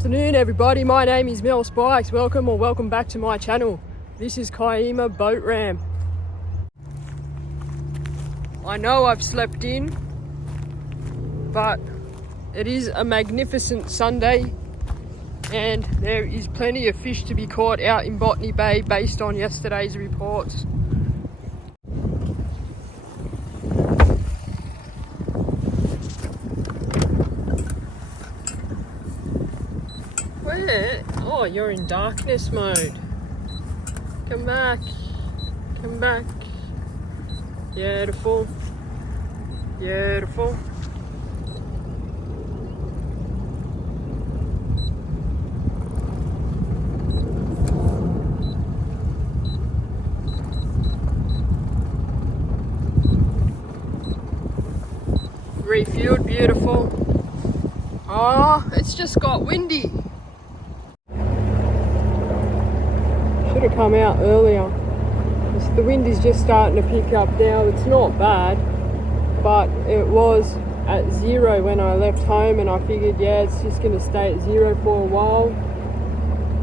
afternoon everybody, my name is Mel Spikes. Welcome back to my channel. This is Kaima Boat Ramp. I know I've slept in, but it is a magnificent Sunday and there is plenty of fish to be caught out in Botany Bay based on yesterday's reports. Where? Oh, you're in darkness mode. Come back. Come back. Beautiful. Beautiful. Refueled, beautiful. Oh, it's just got windy. Should have come out earlier. The wind is just starting to pick up now. It's not bad, but it was at 0 when I left home, and I figured, yeah, it's just going to stay at 0 for a while.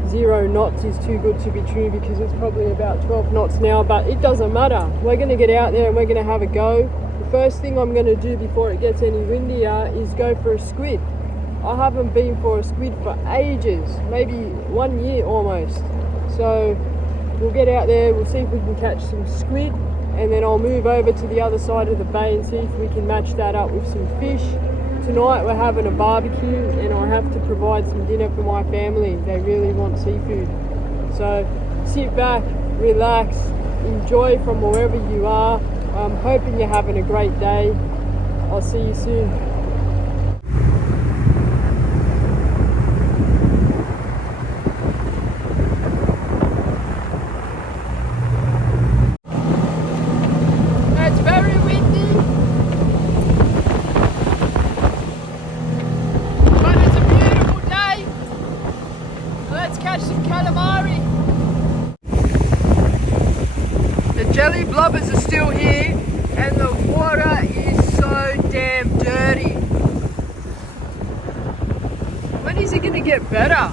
0 knots is too good to be true because it's probably about 12 knots now, but it doesn't matter. We're going to get out there and we're going to have a go. The first thing I'm going to do before it gets any windier is go for a squid. I haven't been for a squid for ages, maybe 1 year almost. So we'll get out there, we'll see if we can catch some squid, and then I'll move over to the other side of the bay and see if we can match that up with some fish. Tonight we're having a barbecue and I have to provide some dinner for my family. They really want seafood. So sit back, relax, enjoy from wherever you are. I'm hoping you're having a great day. I'll see you soon. It's very windy, but it's a beautiful day. Let's catch some calamari. The jelly blubbers are still here and the water is so damn dirty. When is it going to get better?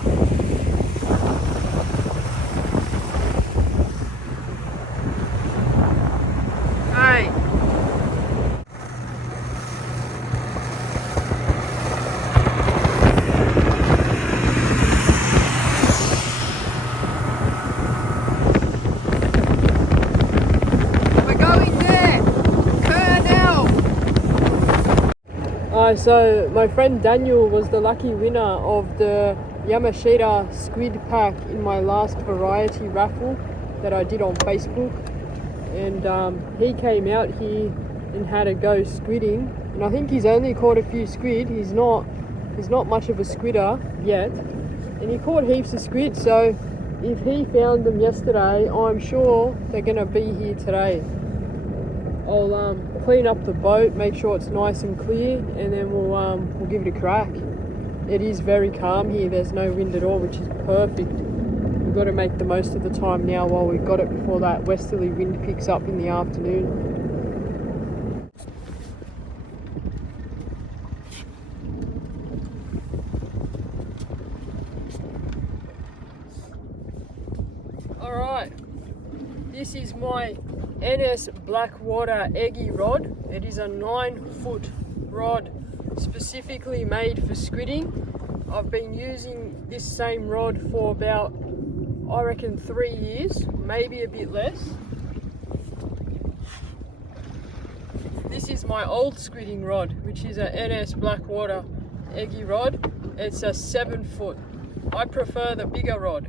Hey. So my friend Daniel was the lucky winner of the Yamashita squid pack in my last variety raffle that I did on Facebook, and he came out here and had a go squidding, and I think he's only caught a few squid. He's not much of a squidder yet, and he caught heaps of squid. So if he found them yesterday, I'm sure they're gonna be here today. I'll clean up the boat, make sure it's nice and clear, and then we'll give it a crack. It is very calm here, there's no wind at all, which is perfect. We've got to make the most of the time now while we've got it before that westerly wind picks up in the afternoon. Alright, this is my NS Black Water Egi Rod. It is a 9-foot rod specifically made for squidding. I've been using this same rod for about, I reckon, 3 years, maybe a bit less. This is my old squidding rod, which is a NS Black Water Egi Rod. It's a 7-foot. I prefer the bigger rod.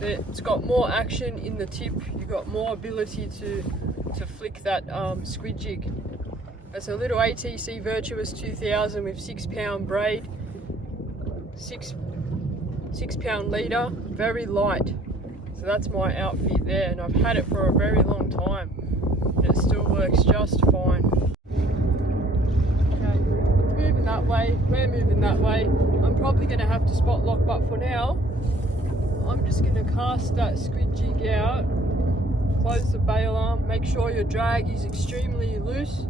It's got more action in the tip. You've got more ability to flick that squid jig. It's a little ATC Virtuous 2000 with 6-pound braid, 6-pound leader, very light. So that's my outfit there, and I've had it for a very long time and it still works just fine. Okay, it's moving that way, we're moving that way. I'm probably going to have to spot lock, but for now I'm just going to cast that squid jig out, close the bail arm, make sure your drag is extremely loose.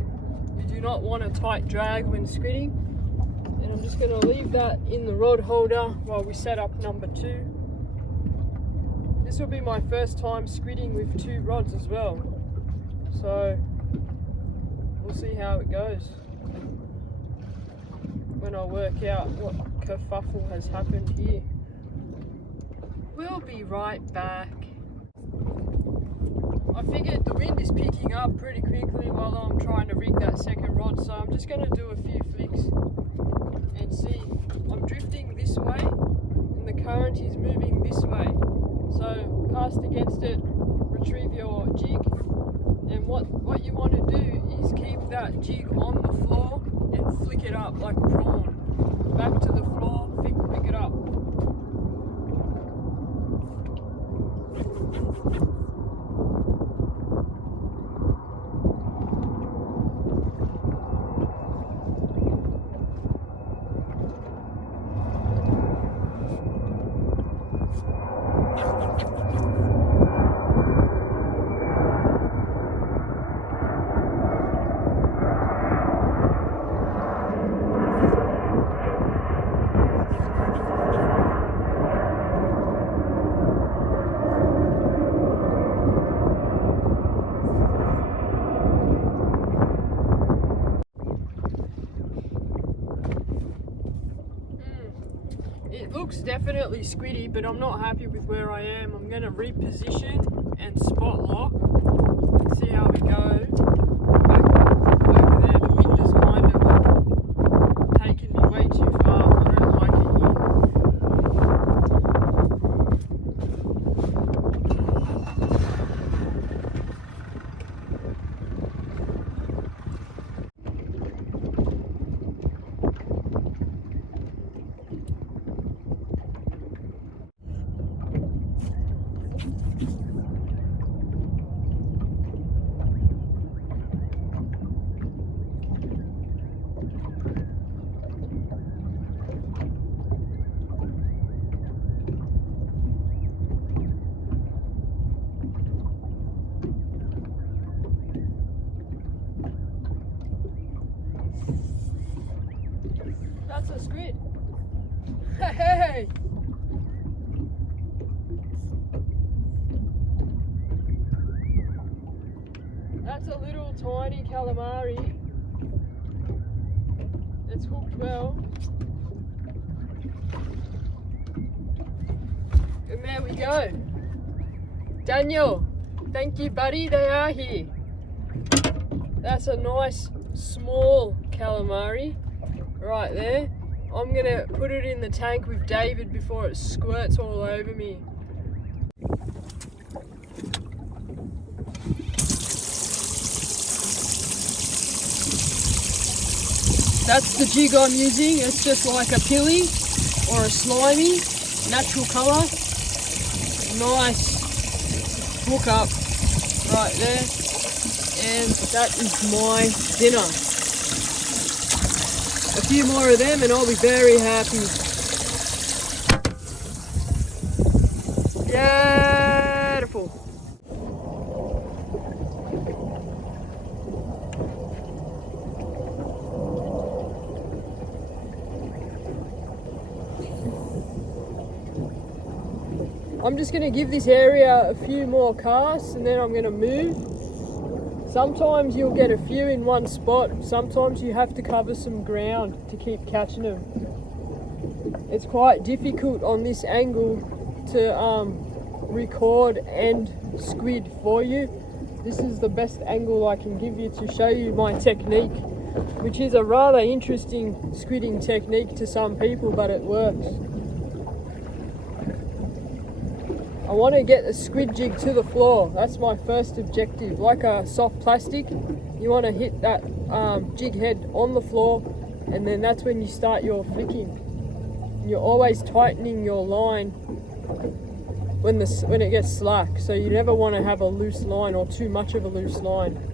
You do not want a tight drag when squidding, and I'm just going to leave that in the rod holder while we set up number 2. This will be my first time squidding with 2 rods as well, so we'll see how it goes when I work out what kerfuffle has happened here. We'll be right back. I figured the wind is picking up pretty quickly while I'm trying to rig that second rod, so I'm just going to do a few flicks and see. I'm drifting this way and the current is moving this way. So cast against it, retrieve your jig, and what you want to do is keep that jig on the floor and flick it up like a prawn. Back to the floor, pick it up. It looks definitely squiddy, but I'm not happy with where I am. I'm going to reposition and spot lock and see how we go. Back over there, the wind is kind of taking me way too far. I don't like it here. That's a squid. Hey! That's a little tiny calamari. It's hooked well. And there we go. Daniel, thank you buddy, they are here. That's a nice small calamari right there. I'm gonna put it in the tank with David before it squirts all over me. That's the jig I'm using. It's just like a pilly or a slimy, natural colour. Nice hook up right there. And that is my dinner. A few more of them and I'll be very happy. Beautiful. I'm just going to give this area a few more casts and then I'm going to move. Sometimes you'll get a few in one spot, sometimes you have to cover some ground to keep catching them. It's quite difficult on this angle to record and squid for you. This is the best angle I can give you to show you my technique, which is a rather interesting squidding technique to some people, but it works. I want to get the squid jig to the floor. That's my first objective. Like a soft plastic, you want to hit that jig head on the floor, and then that's when you start your flicking. You're always tightening your line when it gets slack, so you never want to have a loose line or too much of a loose line.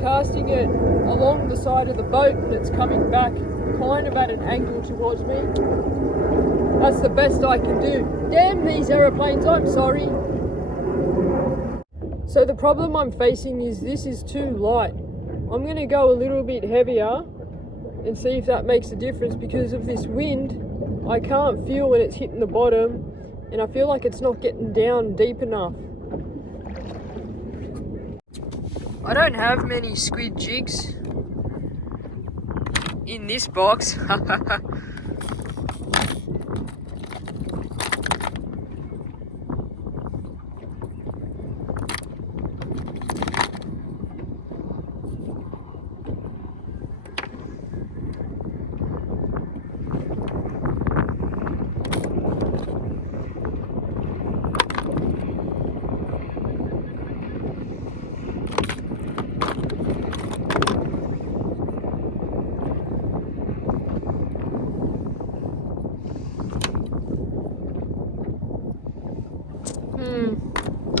casting it along the side of the boat and it's coming back kind of at an angle towards me. That's the best I can do. Damn these aeroplanes, I'm sorry. So the problem I'm facing is this is too light. I'm going to go a little bit heavier and see if that makes a difference. Because of this wind, I can't feel when it's hitting the bottom and I feel like it's not getting down deep enough. I don't have many squid jigs in this box.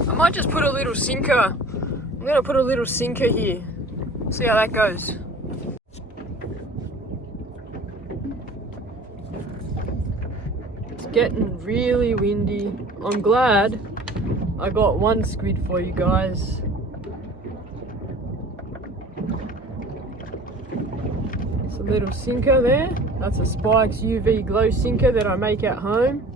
I might just put a little sinker. I'm going to put a little sinker here. See how that goes. It's getting really windy. I'm glad I got one squid for you guys. It's a little sinker there. That's a Spikes UV glow sinker that I make at home.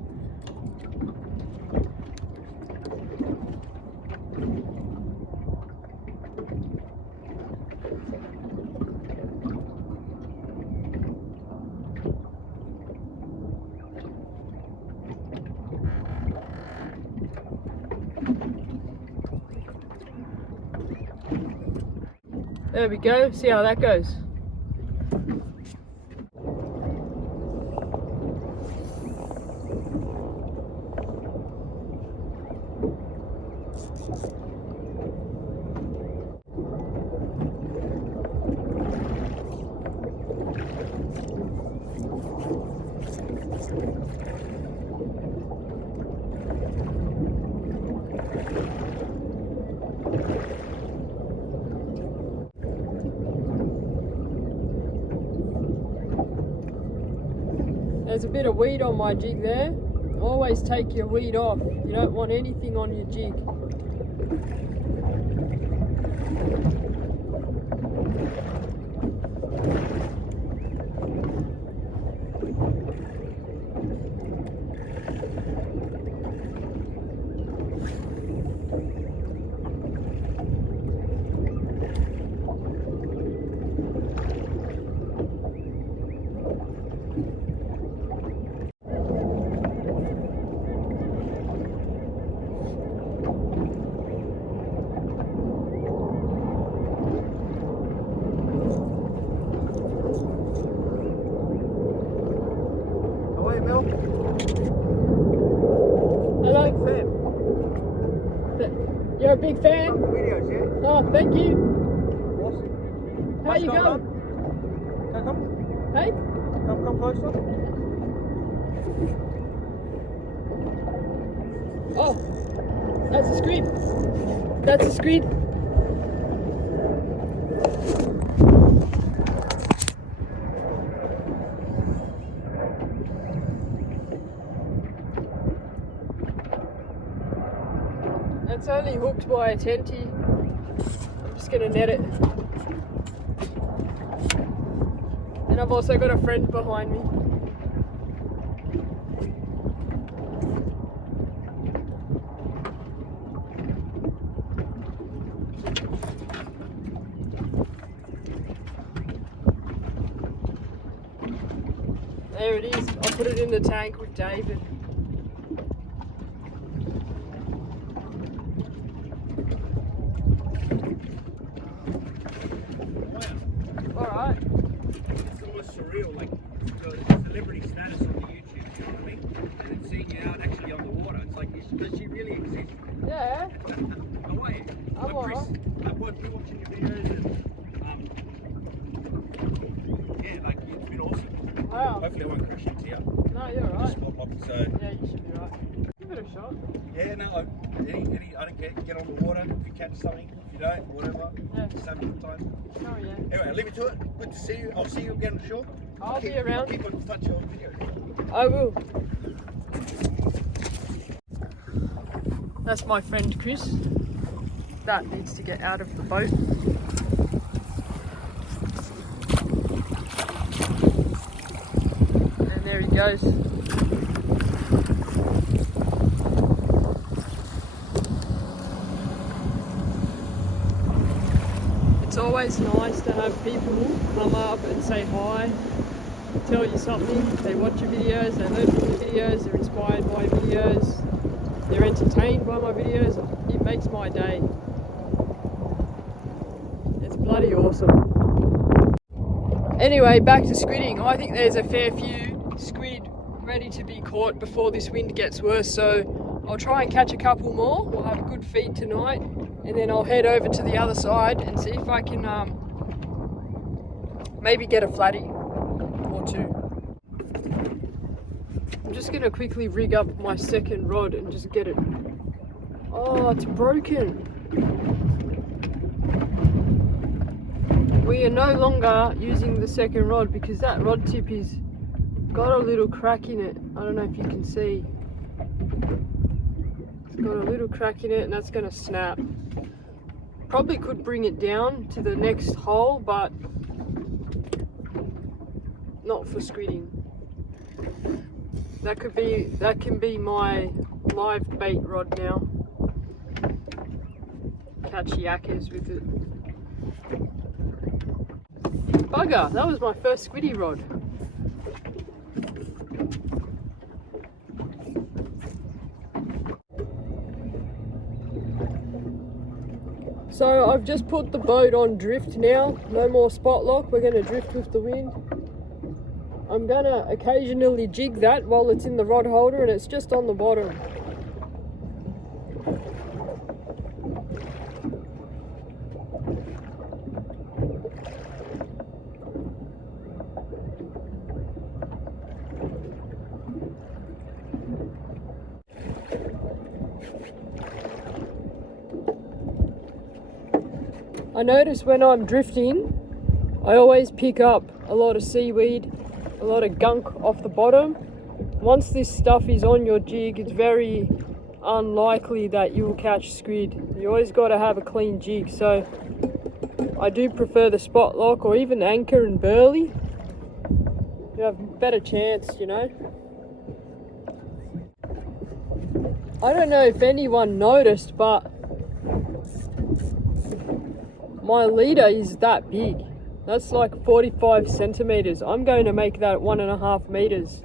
There we go, see how that goes. There's a bit of weed on my jig there. Always take your weed off. You don't want anything on your jig. Hello? Big fan. You're a big fan? Videos, yeah? Oh, thank you. Awesome. How you going? Come. Hey? Come closer. Oh, that's a squid. That's a squid. It's only hooked by a tenty. I'm just gonna net it. And I've also got a friend behind me. There it is. I'll put it in the tank with David. Alright. It's almost surreal, like the celebrity status on the YouTube, you know what I mean? And then seeing you out actually on the water, it's like, does she really exist? Yeah. How are you? I'm alright. I've been watching your videos and yeah, like it's been awesome. Wow. Hopefully I won't crash into you. No, you're alright. So Yeah, you should be right. Give it a shot. yeah, no, I don't care. Get on the water. If you catch something, you don't, whatever. Yeah. Just have a good time. Oh yeah. Anyway, I'll leave it to it. Good to see you. I'll see you again, I'm sure. I'll be around. I'll keep in touch on videos. I will. That's my friend Chris. That needs to get out of the boat. And there he goes. It's always nice to have people come up and say hi, tell you something. They watch your videos, they learn from your videos, they're inspired by your videos, they're entertained by my videos. It makes my day. It's bloody awesome. Anyway, back to squidding. I think there's a fair few squid ready to be caught before this wind gets worse, so I'll try and catch a couple more. We'll have a good feed tonight, and then I'll head over to the other side and see if I can maybe get a flatty or two. I'm just gonna quickly rig up my second rod and just get it. Oh, it's broken. We are no longer using the second rod because that rod tip is got a little crack in it. I don't know if you can see. It's got a little crack in it and that's gonna snap. Probably could bring it down to the next hole, but not for squidding. That can be my live bait rod now. Catch yakkers with it. Bugger, that was my first squiddy rod. So I've just put the boat on drift now, no more spot lock, we're going to drift with the wind. I'm going to occasionally jig that while it's in the rod holder and it's just on the bottom. I notice when I'm drifting, I always pick up a lot of seaweed, a lot of gunk off the bottom. Once this stuff is on your jig, it's very unlikely that you'll catch squid. You always got to have a clean jig, so I do prefer the spot lock or even anchor and burley. You have a better chance, you know. I don't know if anyone noticed, but my leader is that big. That's like 45 centimeters. I'm going to make that 1.5 meters.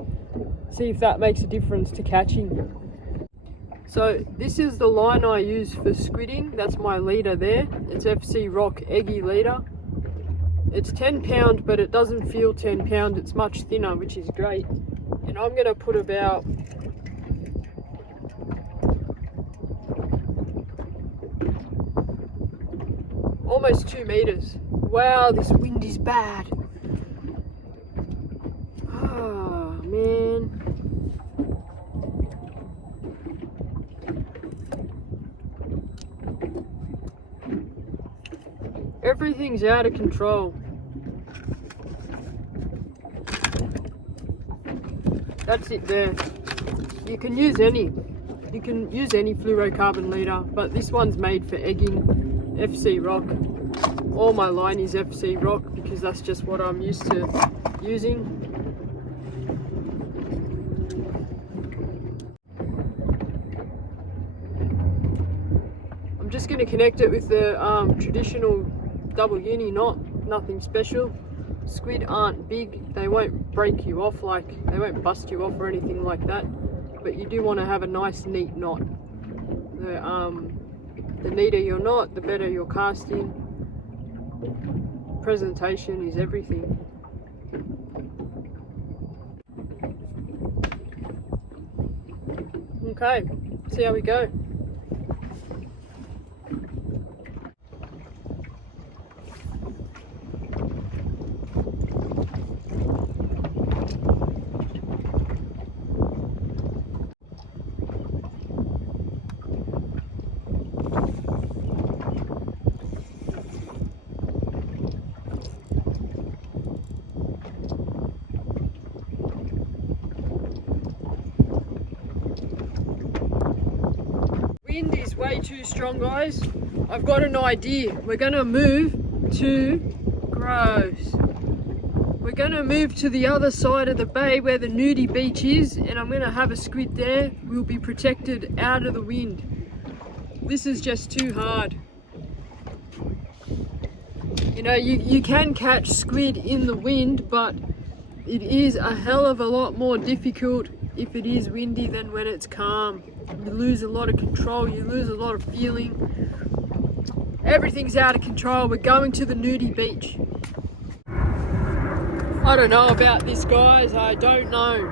See if that makes a difference to catching. So this is the line I use for squidding. That's my leader there. It's FC Rock Egi leader. It's 10 pound, but it doesn't feel 10 pound. It's much thinner, which is great. And I'm going to put about almost 2 meters. Wow, this wind is bad. Ah, man. Everything's out of control. That's it there. You can use any fluorocarbon leader, but this one's made for egging, FC Rock. All my line is FC Rock because that's just what I'm used to using. I'm just going to connect it with the traditional double uni knot, nothing special. Squid aren't big, they won't break you off, they won't bust you off or anything like that, but you do want to have a nice neat knot. The neater your knot, the better your casting. Presentation is everything. Okay, see how we go. Wind is way too strong, guys. I've got an idea. We're gonna move to gross. We're gonna move to the other side of the bay where the nudie beach is, and I'm gonna have a squid there. We'll be protected out of the wind. This is just too hard. You know, you can catch squid in the wind, but it is a hell of a lot more difficult if it is windy than when it's calm. You lose a lot of control, you lose a lot of feeling. Everything's out of control. We're going to the nudie beach. I don't know about this, guys. I don't know.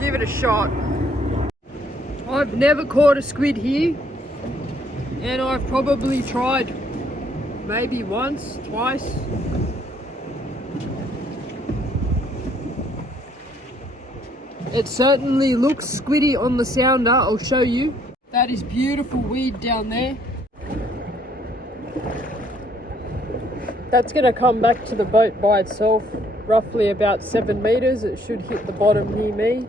Give it a shot. I've never caught a squid here, and I've probably tried maybe once, twice. It certainly looks squiddy on the sounder. I'll show you. That is beautiful weed down there. That's going to come back to the boat by itself, roughly about 7 meters. It should hit the bottom near me.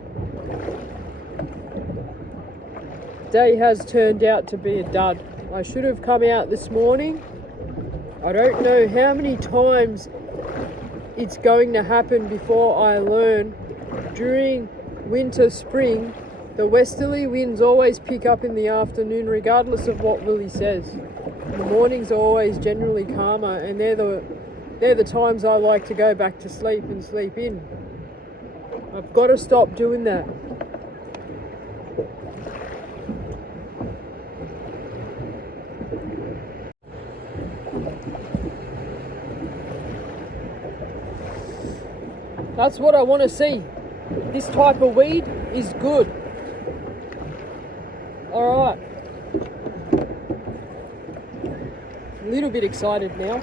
Day has turned out to be a dud. I should have come out this morning. I don't know how many times it's going to happen before I learn. During winter, spring, the westerly winds always pick up in the afternoon regardless of what Willy says. The mornings are always generally calmer, and they're the times I like to go back to sleep and sleep in. I've got to stop doing that. That's what I want to see. This type of weed is good. Alright. A little bit excited now.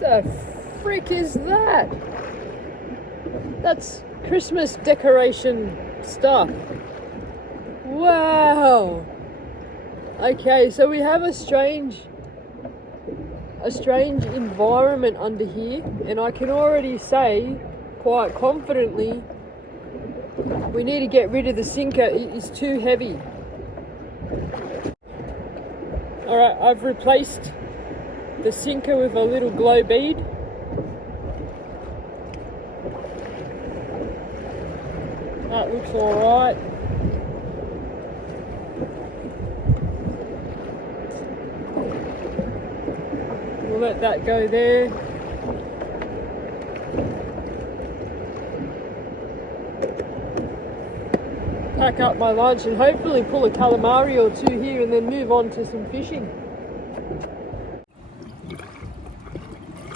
The frick is that? That's Christmas decoration stuff. Wow. Okay, so we have a strange environment under here, and I can already say quite confidently we need to get rid of the sinker. It is too heavy. Alright, I've replaced the sinker with a little glow bead. That looks alright. We'll let that go there. Pack up my lunch and hopefully pull a calamari or two here and then move on to some fishing.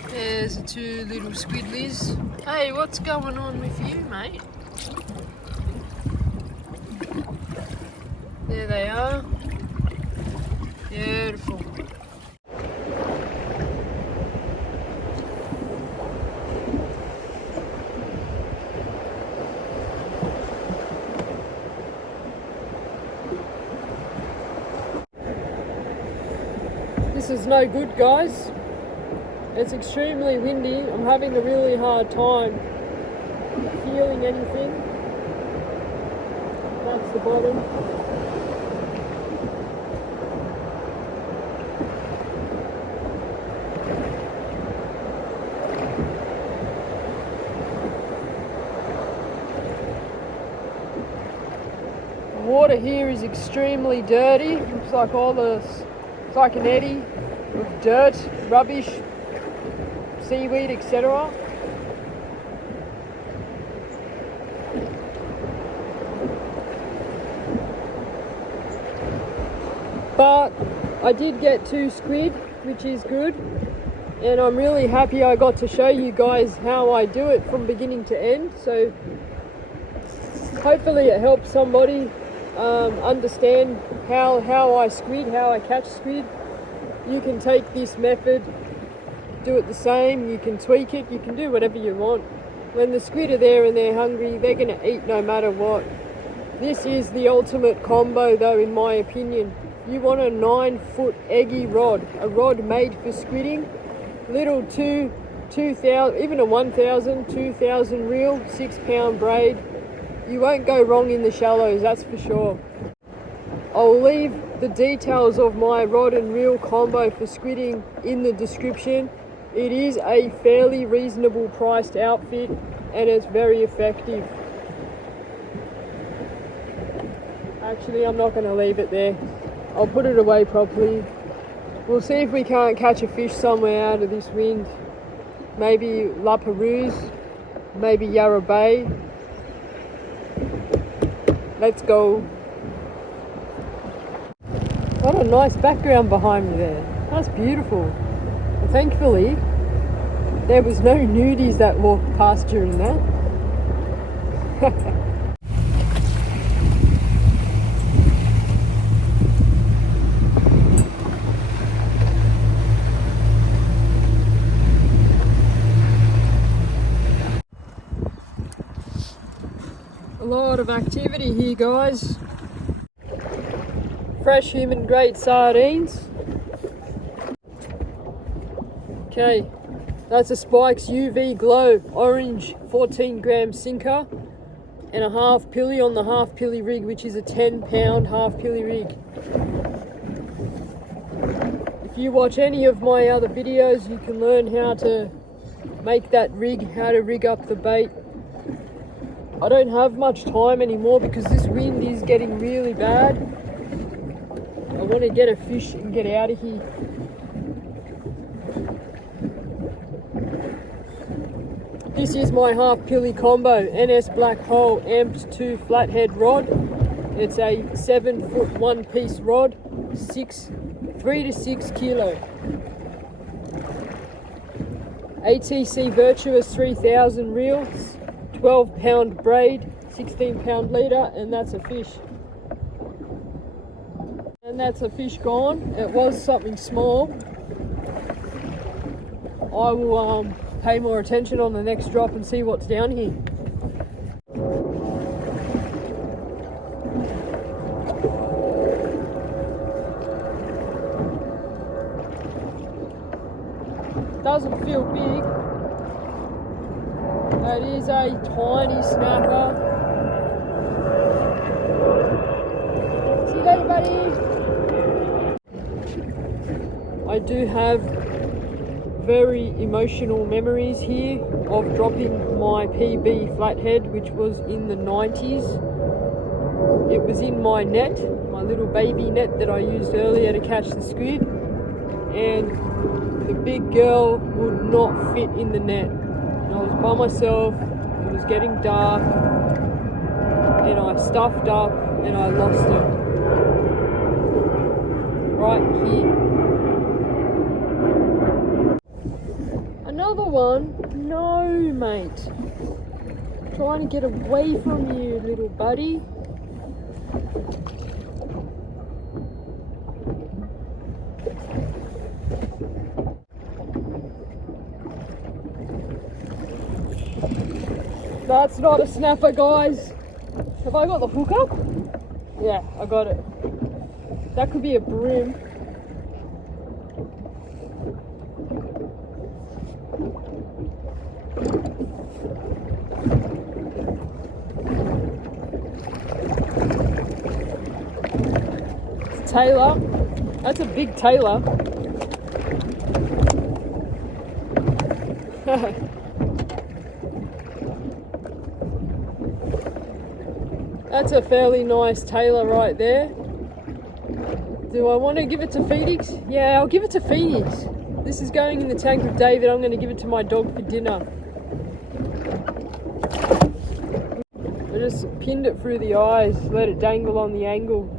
There's the 2 little squidlies. Hey, what's going on with you, mate? There they are. Beautiful. This is no good, guys. It's extremely windy. I'm having a really hard time feeling anything. That's the bottom. The water here is extremely dirty. Looks like it's like an eddy of dirt, rubbish, seaweed, etc. But I did get 2 squid, which is good, and I'm really happy I got to show you guys how I do it from beginning to end. So hopefully it helps somebody understand how I squid, how I catch squid. You can take this method, do it the same, you can tweak it, you can do whatever you want. When the squid are there and they're hungry, they're going to eat no matter what. This is the ultimate combo though, in my opinion. You want a 9-foot eggy rod, a rod made for squidding, little 2,000, even a 1,000, 2,000 reel, 6-pound braid. You won't go wrong in the shallows, that's for sure. I'll leave the details of my rod and reel combo for squidding in the description. It is a fairly reasonable priced outfit and it's very effective. Actually, I'm not going to leave it there. I'll put it away properly. We'll see if we can't catch a fish somewhere out of this wind. Maybe La Perouse, maybe Yarra Bay. Let's go. What a nice background behind me there. That's beautiful. And thankfully, there was no nudies that walked past during that. A lot of activity here, guys. Fresh human grade sardines. Okay, that's a Spikes UV Glow orange 14-gram sinker and a half pilly on the half pilly rig, which is a 10-pound half pilly rig. If you watch any of my other videos, you can learn how to make that rig, how to rig up the bait. I don't have much time anymore because this wind is getting really bad. I want to get a fish and get out of here. This is my half pilly combo, NS Black Hole Amped 2 flathead rod. It's a 7-foot one-piece rod, 3 to 6 kilo. ATC Virtuous 3000 reels, 12-pound braid, 16-pound leader, and that's a fish. And that's a fish gone. It was something small. I will pay more attention on the next drop and see what's down here. Doesn't feel big. That is a tiny snapper. See you later, buddy. I do have very emotional memories here of dropping my PB flathead, which was in the 90s. It was in my net, my little baby net that I used earlier to catch the squid, and the big girl would not fit in the net. And I was by myself, it was getting dark, and I stuffed up and I lost it. Right here. Another one? No, mate. Trying to get away from you, little buddy. That's not a snapper, guys. Have I got the hook up? Yeah, I got it. That could be a bream. It's a tailor. That's a big tailor. That's a fairly nice tailor right there. Do I want to give it to Phoenix? Yeah, I'll give it to Phoenix. This is going in the tank with David. I'm going to give it to my dog for dinner. I just pinned it through the eyes, let it dangle on the angle.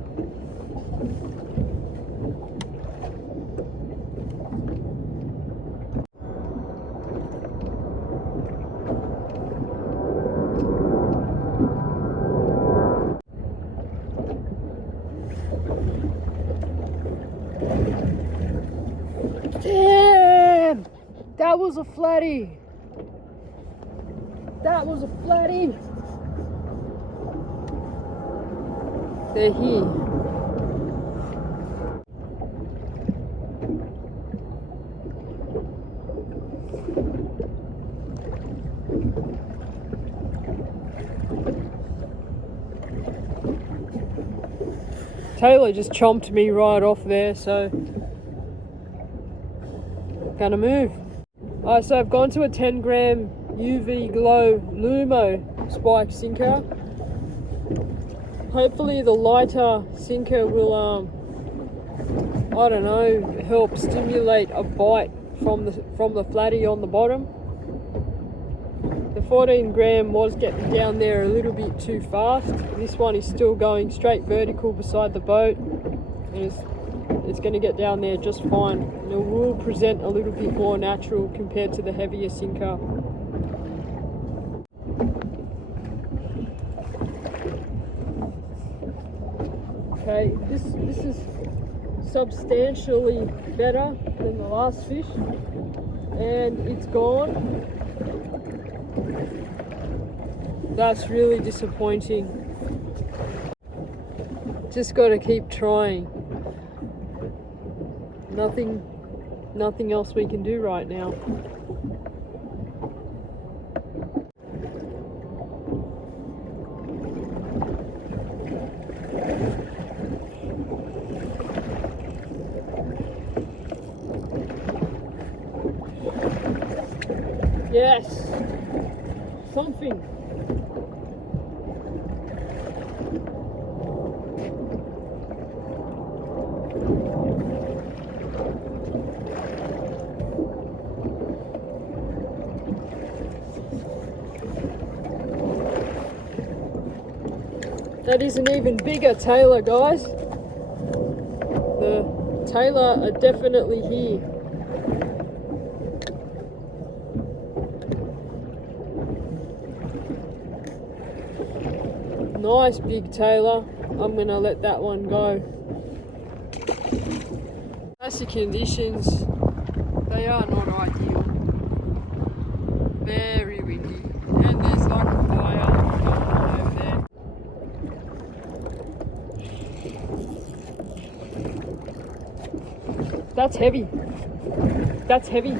Damn! That was a flatty. That was a flatty. They're here. Taylor just chomped me right off there, so gonna move. Alright, so I've gone to a 10 gram UV Glow Lumo spike sinker. Hopefully the lighter sinker will, I don't know, help stimulate a bite from the flatty on the bottom. The 14 gram was getting down there a little bit too fast. This one is still going straight vertical beside the boat, and it's going to get down there just fine. And it will present a little bit more natural compared to the heavier sinker. Okay, this is substantially better than the last fish, and it's gone. That's really disappointing. Just got to keep trying. Nothing else we can do right now. Yes, something. That is an even bigger tailor, guys. The tailor are definitely here. Nice big tailor. I'm gonna let that one go. Classic conditions, they are not ideal. Very windy, and there's like a fire over there. That's heavy. That's heavy.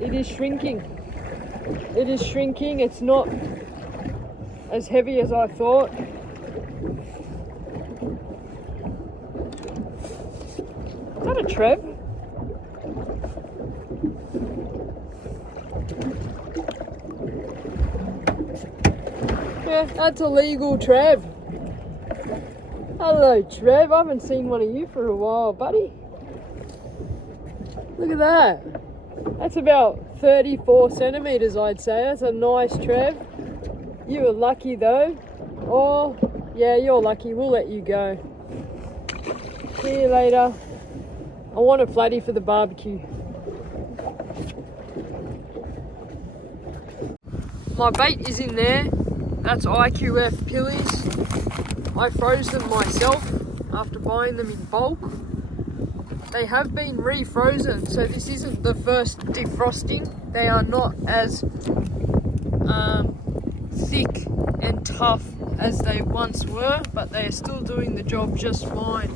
It is shrinking. It is shrinking. It's not as heavy as I thought. Is that a Trev? Yeah, that's a legal Trev. Hello, Trev. I haven't seen one of you for a while, buddy. Look at that. That's about 34 centimeters, I'd say. That's a nice Trev. You were lucky though. Oh, yeah, you're lucky. We'll let you go. See you later. I want a flatty for the barbecue. My bait is in there. That's IQF pillies. I froze them myself after buying them in bulk. They have been refrozen, so this isn't the first defrosting. They are not as thick and tough as they once were, but they are still doing the job just fine.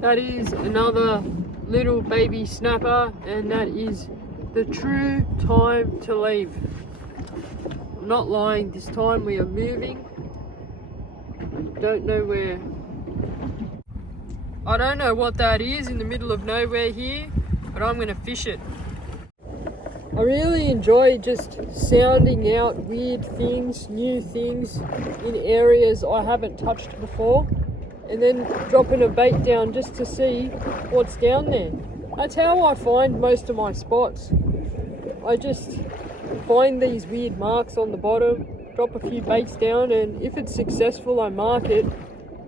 That is another little baby snapper, and that is the true time to leave. I'm not lying, this time we are moving. Don't know where. I don't know what that is in the middle of nowhere here, but I'm gonna fish it. I really enjoy just sounding out weird things, new things in areas I haven't touched before, and then dropping a bait down just to see what's down there. That's how I find most of my spots. I just find these weird marks on the bottom, drop a few baits down, and if it's successful I mark it,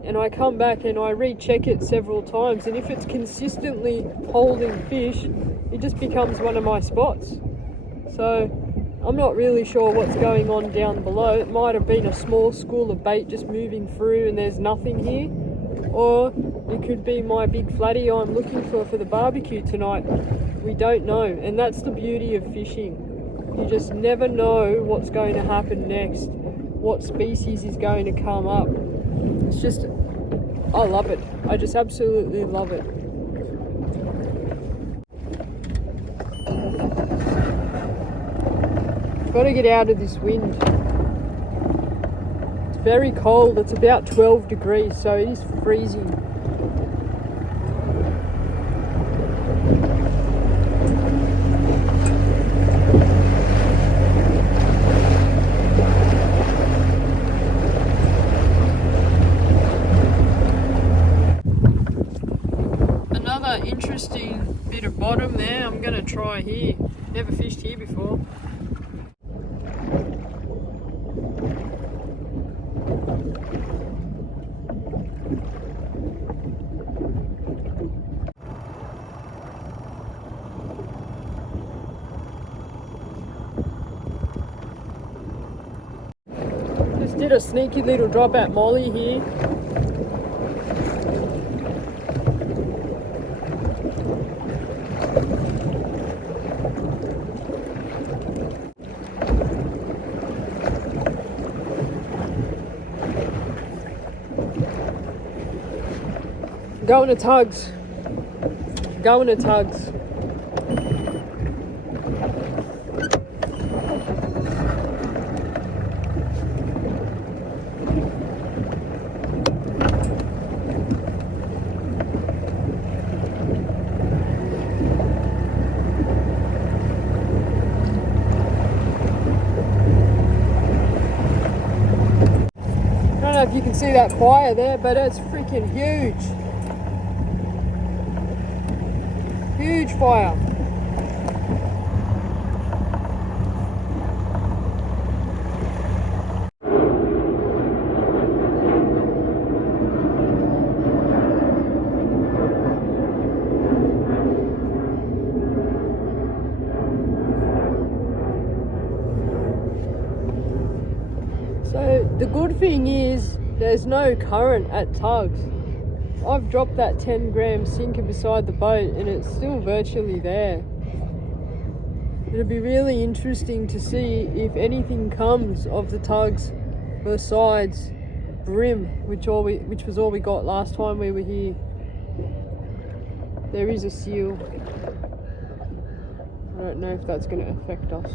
and I come back and I recheck it several times, and if it's consistently holding fish, it just becomes one of my spots. So I'm not really sure what's going on down below. It might have been a small school of bait just moving through and there's nothing here, or it could be my big flatty I'm looking for the barbecue tonight. We don't know, and that's the beauty of fishing. You just never know what's going to happen next, what species is going to come up. It's just, I love it. I just absolutely love it. Got to get out of this wind. It's very cold. It's about 12 degrees, so it is freezing. Another interesting bit of bottom there. I'm going to try here. Never fished here before. Did a sneaky little drop at Molly here. Going to tugs. Going to tugs. I don't know if you can see that fire there, but it's freaking huge. Huge fire. So the good thing is there's no current at tugs. I've dropped that 10 gram sinker beside the boat and it's still virtually there. It'll be really interesting to see if anything comes of the tugs besides brim, which was all we got last time we were here. There is a seal. I don't know if that's going to affect us.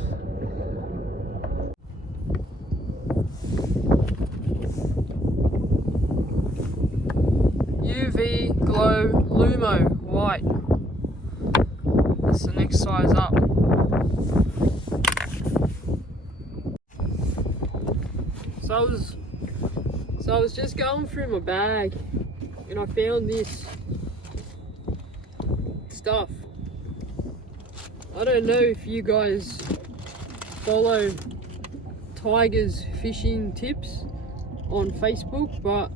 UV Glow Lumo White. That's the next size up. So I was just going through my bag and I found this stuff. I don't know if you guys follow Tiger's fishing tips on Facebook, but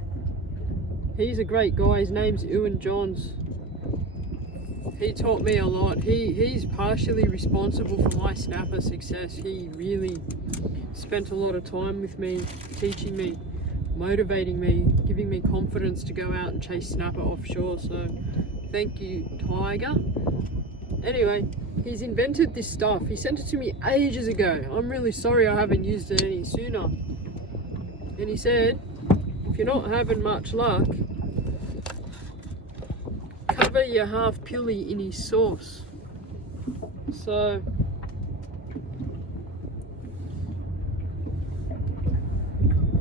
he's a great guy. His name's Ewan Johns. He taught me a lot. He's partially responsible for my snapper success. He really spent a lot of time with me, teaching me, motivating me, giving me confidence to go out and chase snapper offshore. So thank you, Tiger. Anyway, he's invented this stuff. He sent it to me ages ago. I'm really sorry I haven't used it any sooner. And he said, if you're not having much luck, cover your half pilly in his sauce. So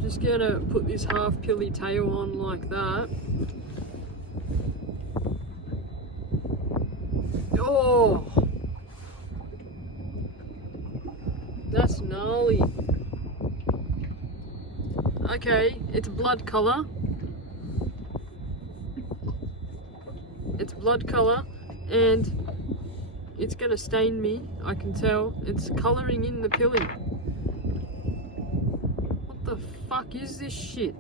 just gonna put this half pilly tail on like that. Oh, gnarly. Okay, it's blood colour. It's blood colour and it's gonna stain me, I can tell. It's colouring in the pilly. What the fuck is this shit?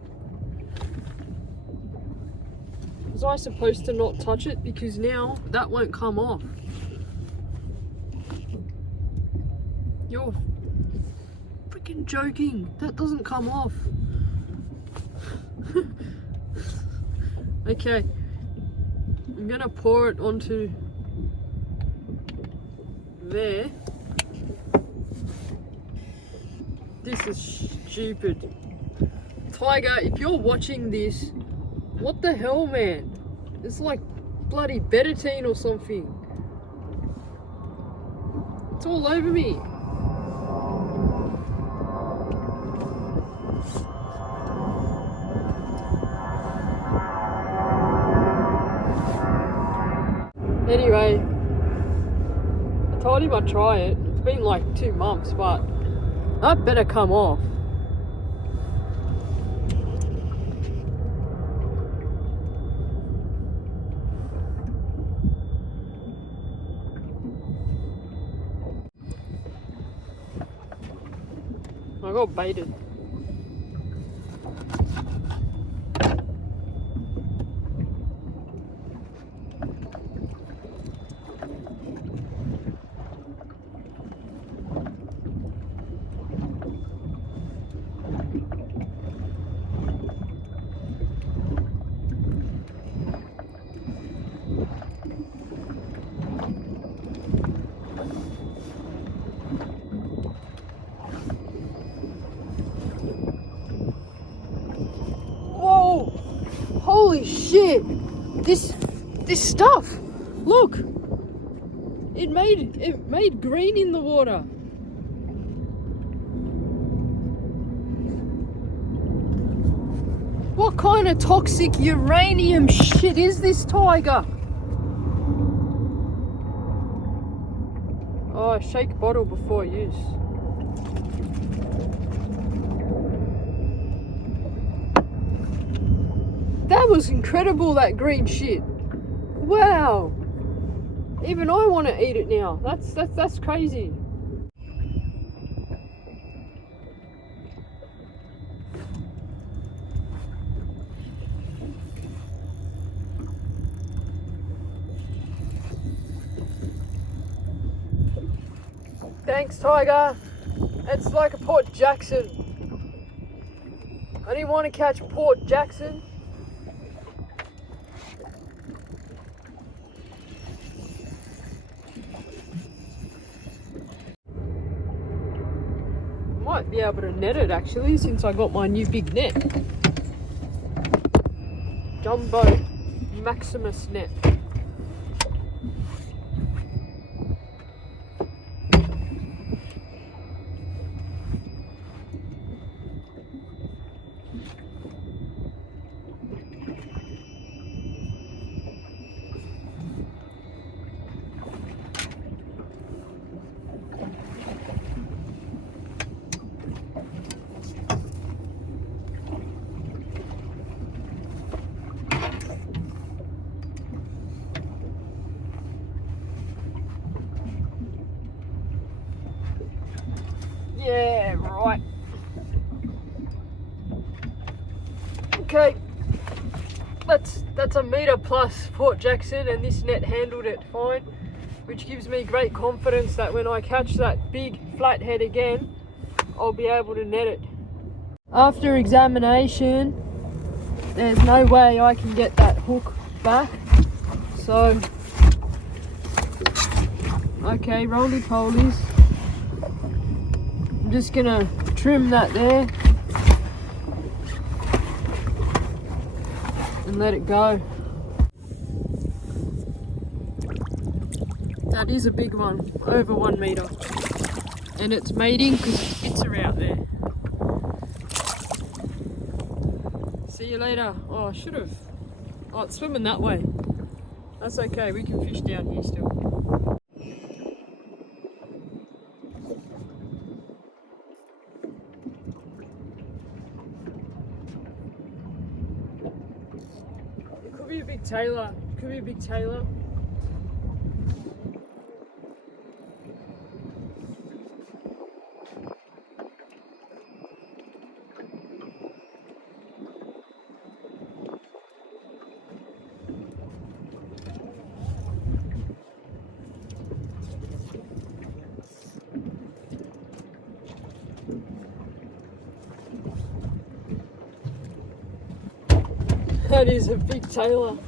Was I supposed to not touch it? Because now that won't come off. You're freaking joking. That doesn't come off. Okay. I'm gonna pour it onto there. This is stupid. Tiger, if you're watching this, what the hell, man? It's like bloody Betadine or something. It's all over me. Anyway, I told him I'd try it. It's been like 2 months, but that better come off. I got baited. Holy shit! This stuff! Look! It made green in the water. What kind of toxic uranium shit is this, Tiger? Oh, shake bottle before use. That was incredible, that green shit. Wow. Even I want to eat it now. That's crazy. Thanks, Tiger. It's like a Port Jackson. I didn't want to catch Port Jackson. Might be able to net it actually, since I got my new big net. Jumbo Maximus net. Yeah, right. Okay, that's a metre plus Port Jackson, and this net handled it fine, which gives me great confidence that when I catch that big flathead again, I'll be able to net it. After examination, there's no way I can get that hook back, so okay, roly-polies. I'm just gonna trim that there and let it go. That is a big one, over 1 metre, and it's mating because the spits are out there. See you later. Oh, I should have. Oh, it's swimming that way. That's okay, we can fish down here still. tailor. Could be a big tailor. That is a big tailor.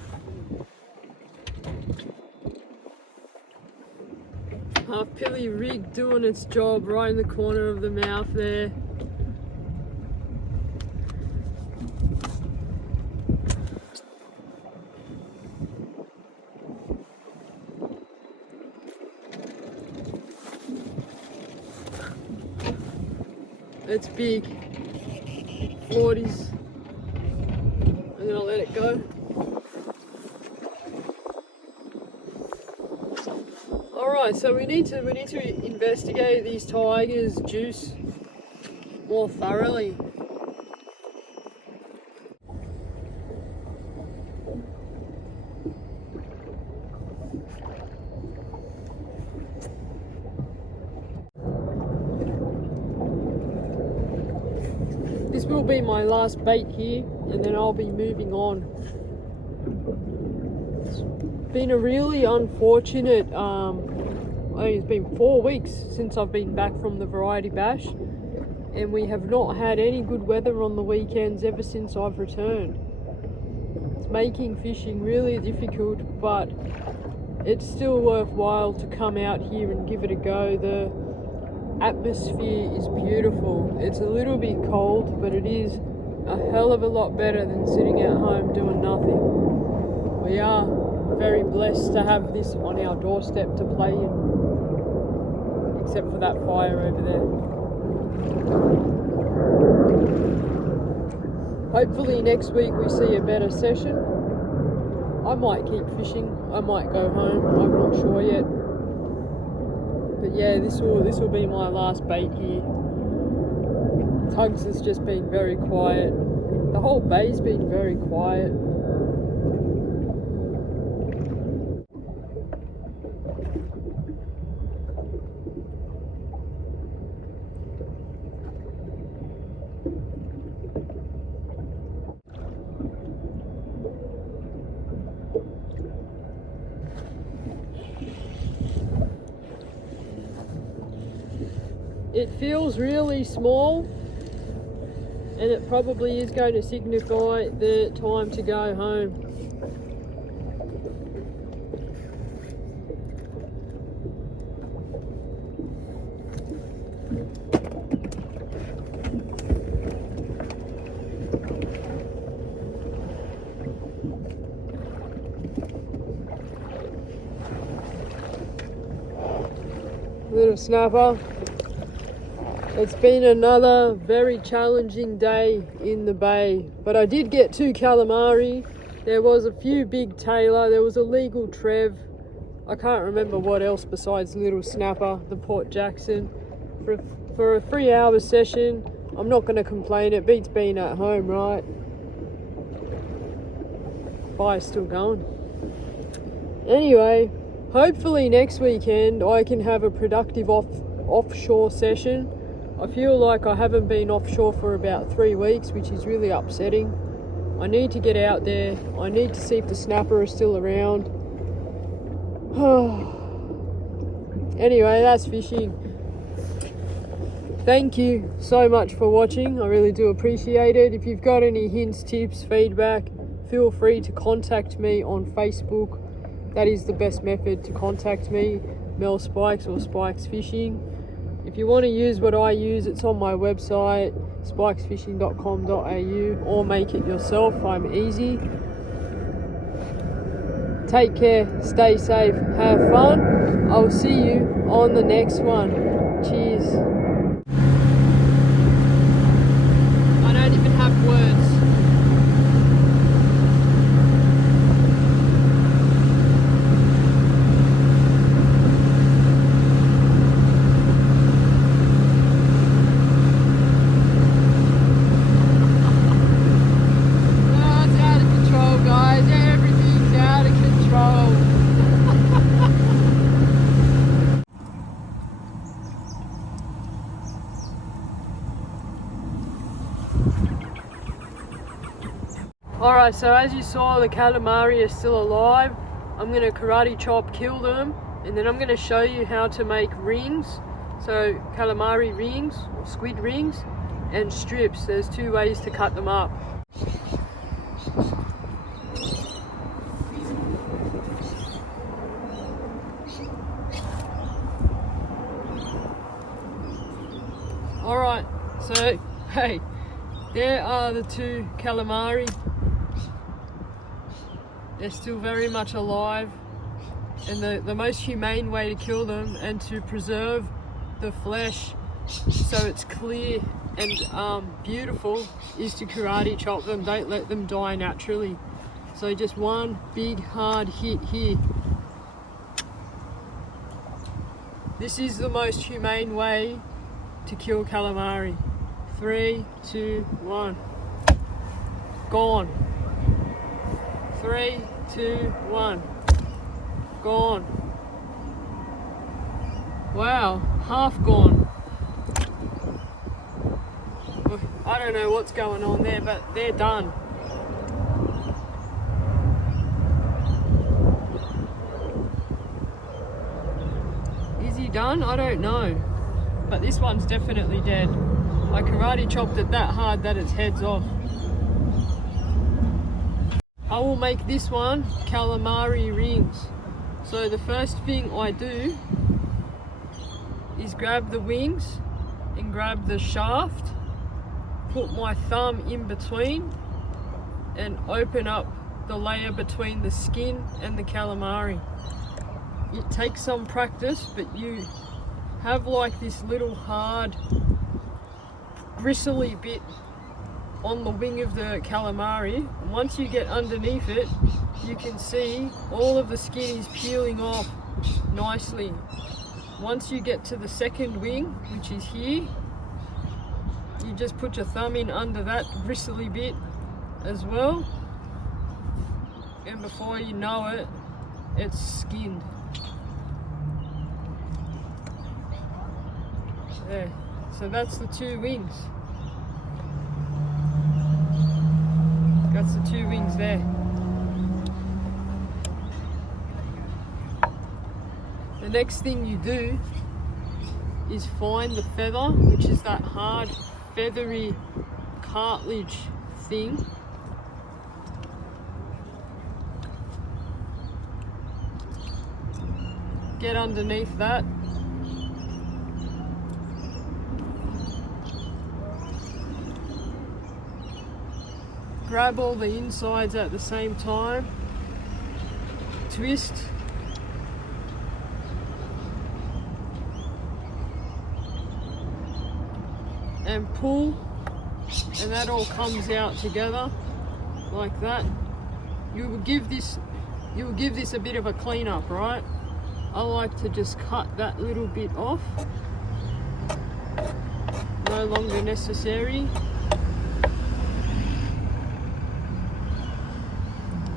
Half pilly rig doing its job right in the corner of the mouth there. It's big. 40s. I'm gonna let it go. Alright, so we need to investigate these tigers' juice more thoroughly. This will be my last bait here, and then I'll be moving on. It's been a really unfortunate, I think it's been 4 weeks since I've been back from the Variety Bash, and we have not had any good weather on the weekends ever since I've returned. It's making fishing really difficult, but it's still worthwhile to come out here and give it a go. The atmosphere is beautiful. It's a little bit cold, but it is a hell of a lot better than sitting at home doing nothing. We are very blessed to have this on our doorstep to play in, except for that fire over there. Hopefully next week we see a better session. I might keep fishing, I might go home, I'm not sure yet. But yeah, this will be my last bait here. Tugs has just been very quiet. The whole bay's been very quiet. It feels really small, and it probably is going to signify the time to go home. Little snapper. It's been another very challenging day in the bay, but I did get 2 calamari. There was a few big tailor, there was a legal trev. I can't remember what else besides little snapper, the Port Jackson. For a 3-hour session, I'm not going to complain. It beats being at home, right? Fire's still going. Anyway, hopefully next weekend I can have a productive offshore session. I feel like I haven't been offshore for about 3 weeks, which is really upsetting. I need to get out there. I need to see if the snapper is still around. Anyway, that's fishing. Thank you so much for watching. I really do appreciate it. If you've got any hints, tips, feedback, feel free to contact me on Facebook. That is the best method to contact me, Mel Spikes or Spikes Fishing. If you want to use what I use, it's on my website, spikesfishing.com.au, or make it yourself. I'm easy. Take care, stay safe, have fun. I'll see you on the next one. Cheers. I don't even have words. Everything's Alright, so as you saw, the calamari are still alive. I'm going to karate chop kill them, and then I'm going to show you how to make rings. So calamari rings, or squid rings, and strips. There's two ways to cut them up. Alright, so hey, there are the two calamari. They're still very much alive, and the most humane way to kill them and to preserve the flesh so it's clear and beautiful is to karate chop them. Don't let them die naturally. So just one big hard hit here. This is the most humane way to kill calamari. 3, 2, 1. Gone. 3, 2, 1. Gone. Wow, half gone. I don't know what's going on there, but they're done. Is he done? I don't know. But this one's definitely dead. I karate chopped it that hard that its head's off. I will make this one calamari rings. So the first thing I do is grab the wings and grab the shaft, put my thumb in between and open up the layer between the skin and the calamari. It takes some practice, but you have like this little hard bristly bit on the wing of the calamari. And once you get underneath it, you can see all of the skin is peeling off nicely. Once you get to the second wing, which is here, you just put your thumb in under that bristly bit as well, and before you know it, it's skinned. There. So that's the two wings. That's the two wings there. The next thing you do is find the feather, which is that hard feathery cartilage thing. Get underneath that. Grab all the insides at the same time. Twist. And pull, and that all comes out together like that. You will give this a bit of a clean up, right? I like to just cut that little bit off. No longer necessary.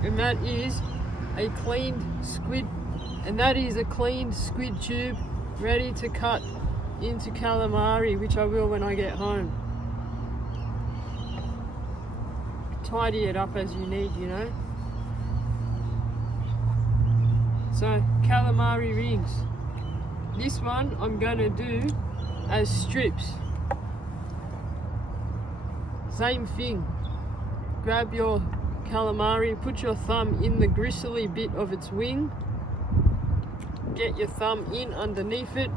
And that is a cleaned squid, and that is a cleaned squid tube ready to cut into calamari, which I will when I get home. Tidy it up as you need, you know. So calamari rings. This one I'm going to do as strips. Same thing. Grab your calamari, put your thumb in the gristly bit of its wing, get your thumb in underneath it,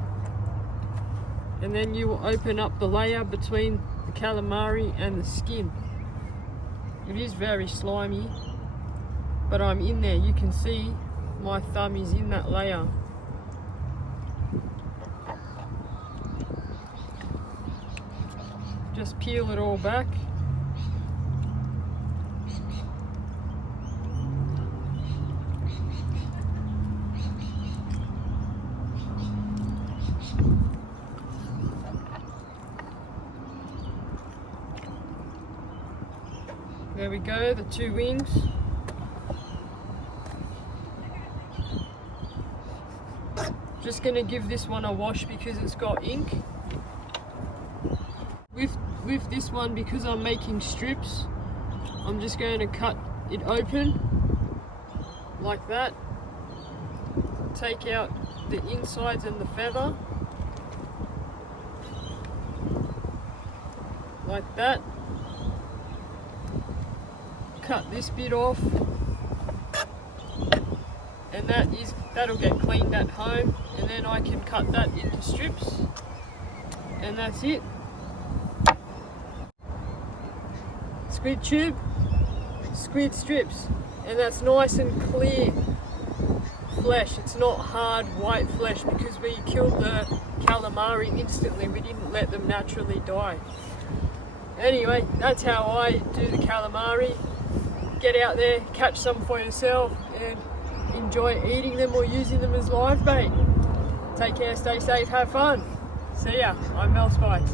and then you will open up the layer between the calamari and the skin. It is very slimy, but I'm in there. You can see my thumb is in that layer. Just peel it all back. There we go, the two wings. Just going to give this one a wash because it's got ink. With this one, because I'm making strips, I'm just going to cut it open like that. Take out the insides and the feather like that. Cut this bit off, and that'll get cleaned at home, and then I can cut that into strips, and that's it. Squid tube, squid strips, and that's nice and clear flesh. It's not hard white flesh because we killed the calamari instantly. We didn't let them naturally die. Anyway, that's how I do the calamari. Get out there, catch some for yourself, and enjoy eating them or using them as live bait. Take care, stay safe, have fun. See ya, I'm Mel Spikes.